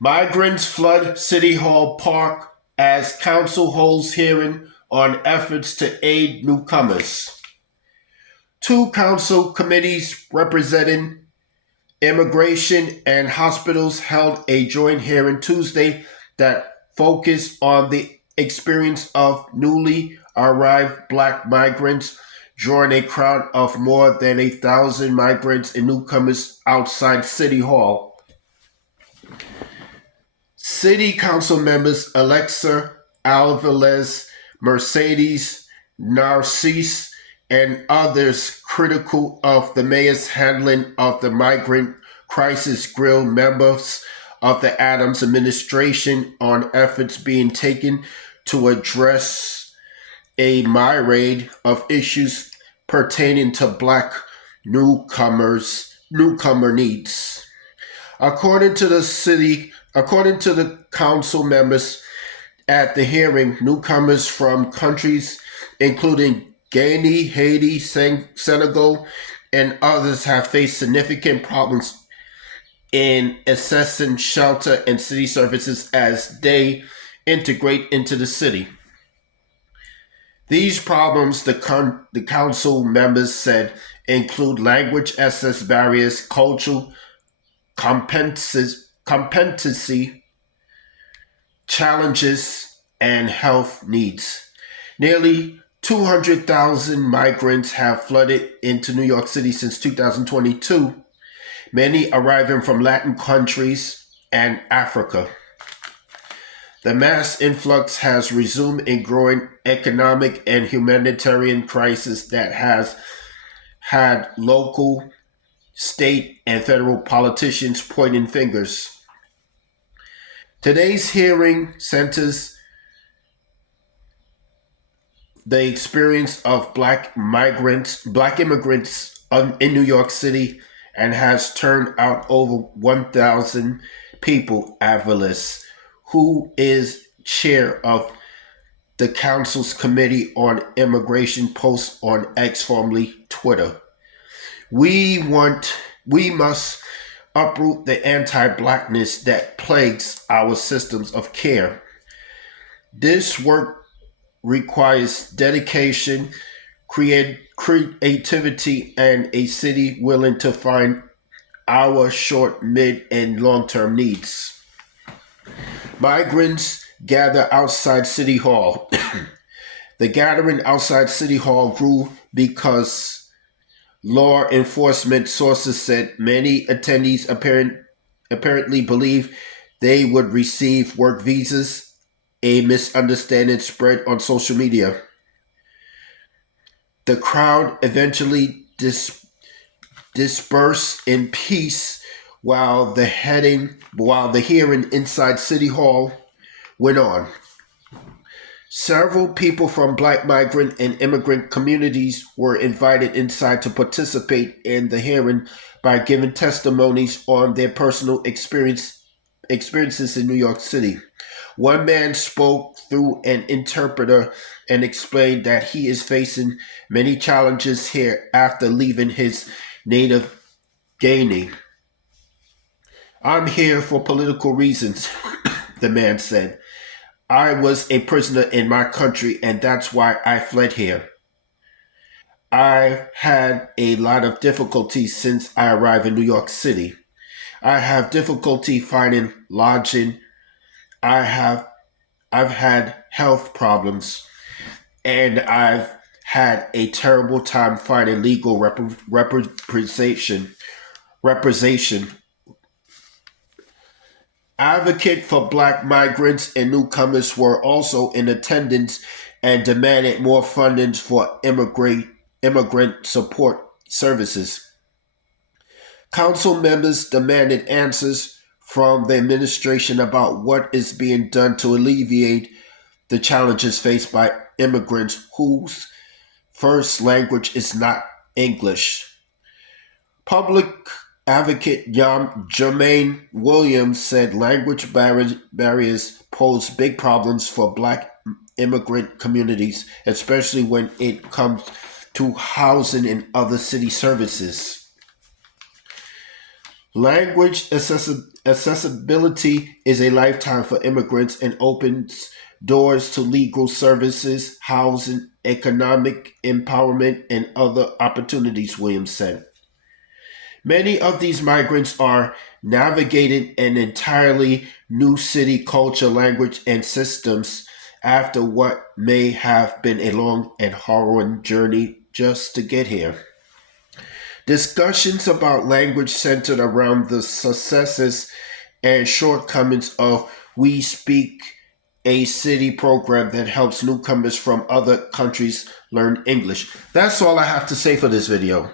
Migrants flood City Hall Park as council holds hearing on efforts to aid newcomers. Two council committees representing immigration and hospitals held a joint hearing Tuesday that focused on the experience of newly arrived black migrants, drawing a crowd of more than 1,000 migrants and newcomers outside City Hall. City Council members Alexa Alvarez, Mercedes Narcisse, and others critical of the mayor's handling of the migrant crisis grilled members of the Adams administration on efforts being taken to address a myriad of issues pertaining to black newcomer needs. According to the council members at the hearing, newcomers from countries including Guinea, Haiti, Senegal, and others have faced significant problems in accessing shelter and city services as they integrate into the city. These problems, the council members said, include language access barriers, cultural competency challenges, and health needs. Nearly 200,000 migrants have flooded into New York City since 2022, many arriving from Latin countries and Africa. The mass influx has resumed a growing economic and humanitarian crisis that has had local, state, and federal politicians pointing fingers. Today's hearing centers the experience of black immigrants in New York City, and has turned out over 1,000 people. Avalis, who is chair of the council's committee on immigration, posts on X, formerly Twitter. We must uproot the anti-blackness that plagues our systems of care. This work requires dedication, creativity, and a city willing to find our short, mid, and long-term needs. Migrants gather outside City Hall. The gathering outside City Hall grew because law enforcement sources said many attendees apparently believed they would receive work visas, a misunderstanding spread on social media. The crowd eventually dispersed in peace while the hearing inside City Hall went on. Several people from black migrant and immigrant communities were invited inside to participate in the hearing by giving testimonies on their personal experiences in New York City. One man spoke through an interpreter and explained that he is facing many challenges here after leaving his native Guinea. I'm here for political reasons, the man said. I was a prisoner in my country, and that's why I fled here. I've had a lot of difficulty since I arrived in New York City. I have difficulty finding lodging. I have I've had health problems, and I've had a terrible time finding legal representation. Advocates for black migrants and newcomers were also in attendance and demanded more funding for immigrant support services. Council members demanded answers from the administration about what is being done to alleviate the challenges faced by immigrants whose first language is not English. Public advocate Jermaine Williams said language barriers pose big problems for black immigrant communities, especially when it comes to housing and other city services. Language Accessibility is a lifetime for immigrants and opens doors to legal services, housing, economic empowerment, and other opportunities, Williams said. Many of these migrants are navigating an entirely new city culture, language, and systems after what may have been a long and harrowing journey just to get here. Discussions about language centered around the successes and shortcomings of We Speak a City program that helps newcomers from other countries learn English. That's all I have to say for this video.